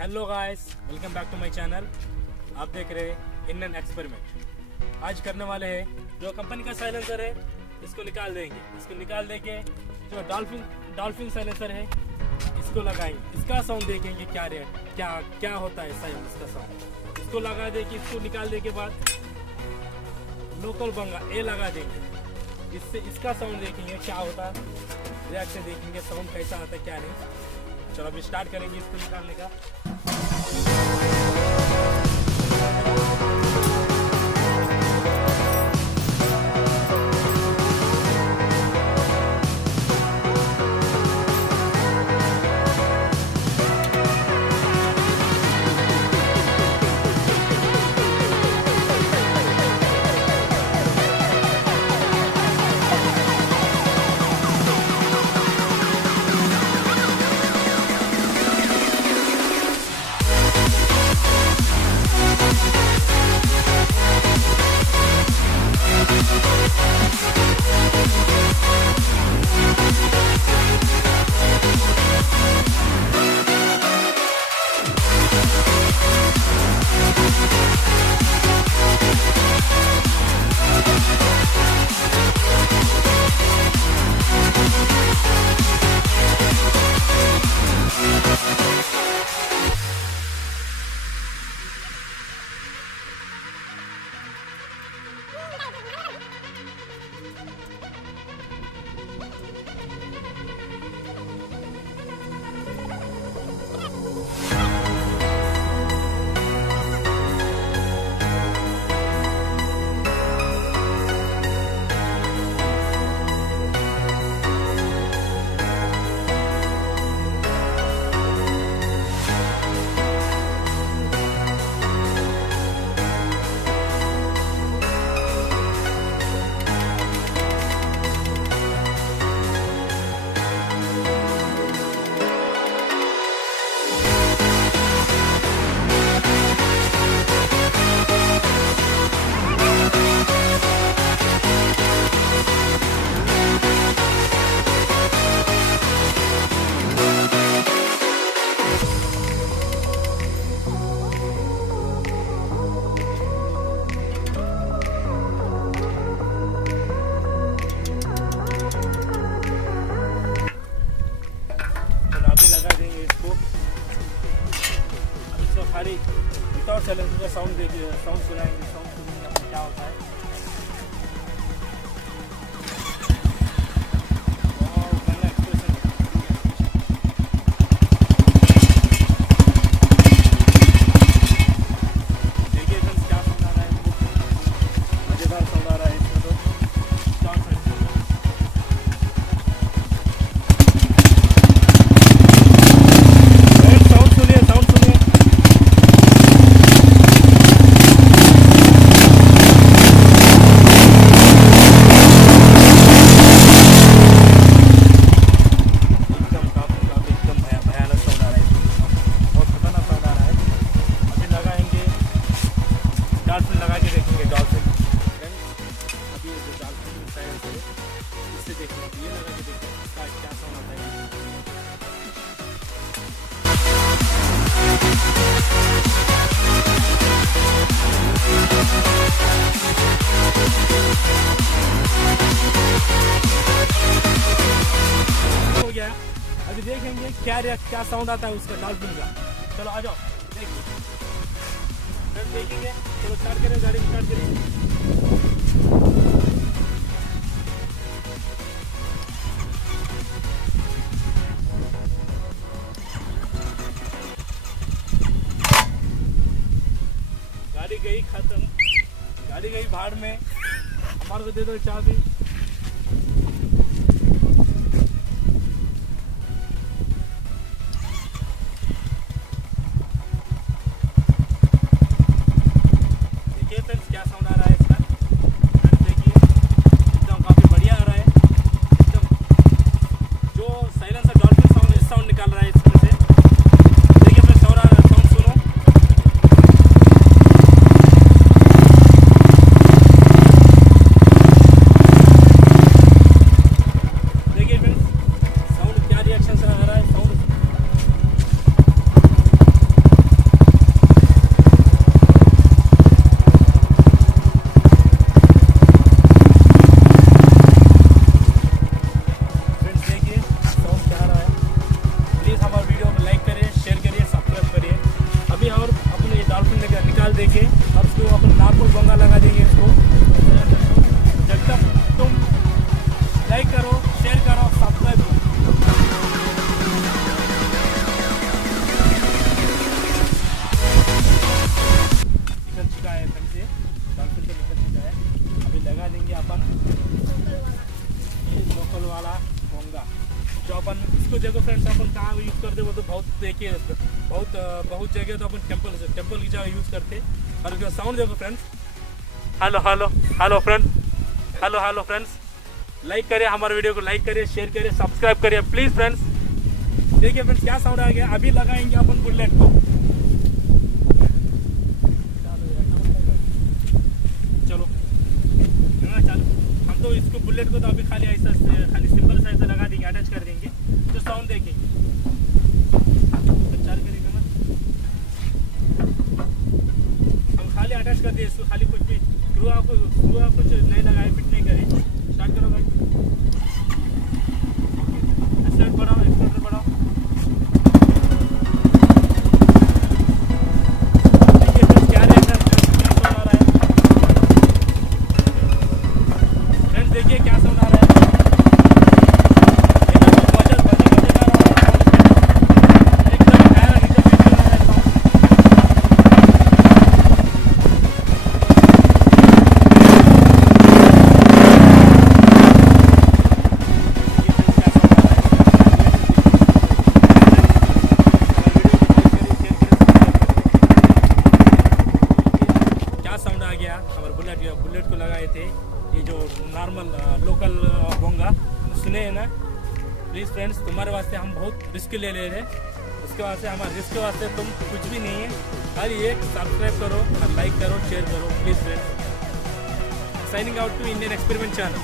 Hello guys, welcome back to my channel. आप देख रहे हैं इंडियन एक्सपेरिमेंट। आज करने वाले हैं जो कंपनी का साइलेंसर है इसको निकाल देंगे। इसको निकाल देके जो डॉल्फिन साइलेंसर है इसको लगाएंगे। इसका साउंड देखेंगे क्या होता है इसका साउंड। इसको लगा देके इसको निकाल दे के बाद लोकल बंगा ए लगा देंगे। इससे इसका साउंड देखेंगे क्या होता है, रिएक्शन देखेंगे साउंड कैसा आता है क्या नहीं। चलो अभी स्टार्ट करेंगे इसको निकालने का। खाली विदाउट साइलेंसर का साउंड देखिए, साउंड सुनेंगे क्या होता है। देखिए फ्रेंड्स क्या साउंड आ रहा है, मज़ेदार साउंड आ रहा है इसमें। तो लगा के देखेंगे डॉल्फिन। अभी जो डॉल्फिन साइलेंस है इससे देखेंगे, ये लगा के देखेंगे इसका क्या साउंड आता है। हो गया, अभी देखेंगे क्या साउंड आता है उसका डॉल्फिन का। चलो आ जाओ देखिए, देखेंगे। चलो स्टार्ट करें, गाड़ी स्टार्ट करें। गाड़ी गई खत्म, गाड़ी गई भाड़ में। हमारे को दे दो चाबी। क्या साउंड आ रहा है इसका, देखिए एकदम काफ़ी बढ़िया आ रहा है। एकदम जो साइलेंसर डॉल्फिन साउंड इस साउंड निकाल रहा है इसमें से। देखिए फिर साउंड सुनो। लाइक करो, शेयर करो, सब्सक्राइब करो। निकल चुका है फिर से, डॉल्फिन तो निकल चुका है। अभी लगा देंगे अपन लोकल वाला मोंगा, जो अपन इसको देखो फ्रेंड्स, अपन कहाँ यूज़ करते वो तो बहुत देखिए, बहुत जगह तो अपन टेम्पल की जगह यूज़ करते। और उसका साउंड देखो friends. Hello hello hello friends, hello hello friends, like करिए हमारे वीडियो को, लाइक करिए, शेयर करिए, सब्सक्राइब करिए प्लीज़ फ्रेंड्स। देखिए फ्रेंड्स क्या साउंड आ गया। अभी लगाएंगे अपन बुलेट को। चलो चालू। हम तो इसको बुलेट को तो अभी खाली ऐसा खाली सिंपल सा ऐसा लगा देंगे, अटैच कर देंगे, तो साउंड देखेंगे। चालू करेंगे हम खाली अटैच कर दिए इसको, खाली कुछ भी स्क्रू कुछ नहीं लगाए, फिट नहीं करे। स्टार्ट करो भाई, एक्सीलेटर बढ़ाओ, एक्सीलेटर बढ़ाओ। देखिए फ्रेंड्स क्या साउंड आ रहा है। फ्रेंड्स देखिए क्या साउंड आ रहा है। हमारे बुलेट को लगाए थे, ये जो नॉर्मल लोकल बोंगा सुने हैं ना। प्लीज़ फ्रेंड्स, तुम्हारे वास्ते हम बहुत रिस्क ले रहे हैं, उसके वास्ते हमारे रिस्क के वास्ते तुम कुछ भी नहीं है, खाली एक सब्सक्राइब करो, लाइक करो, शेयर करो please friends. Signing out to Indian experiment channel.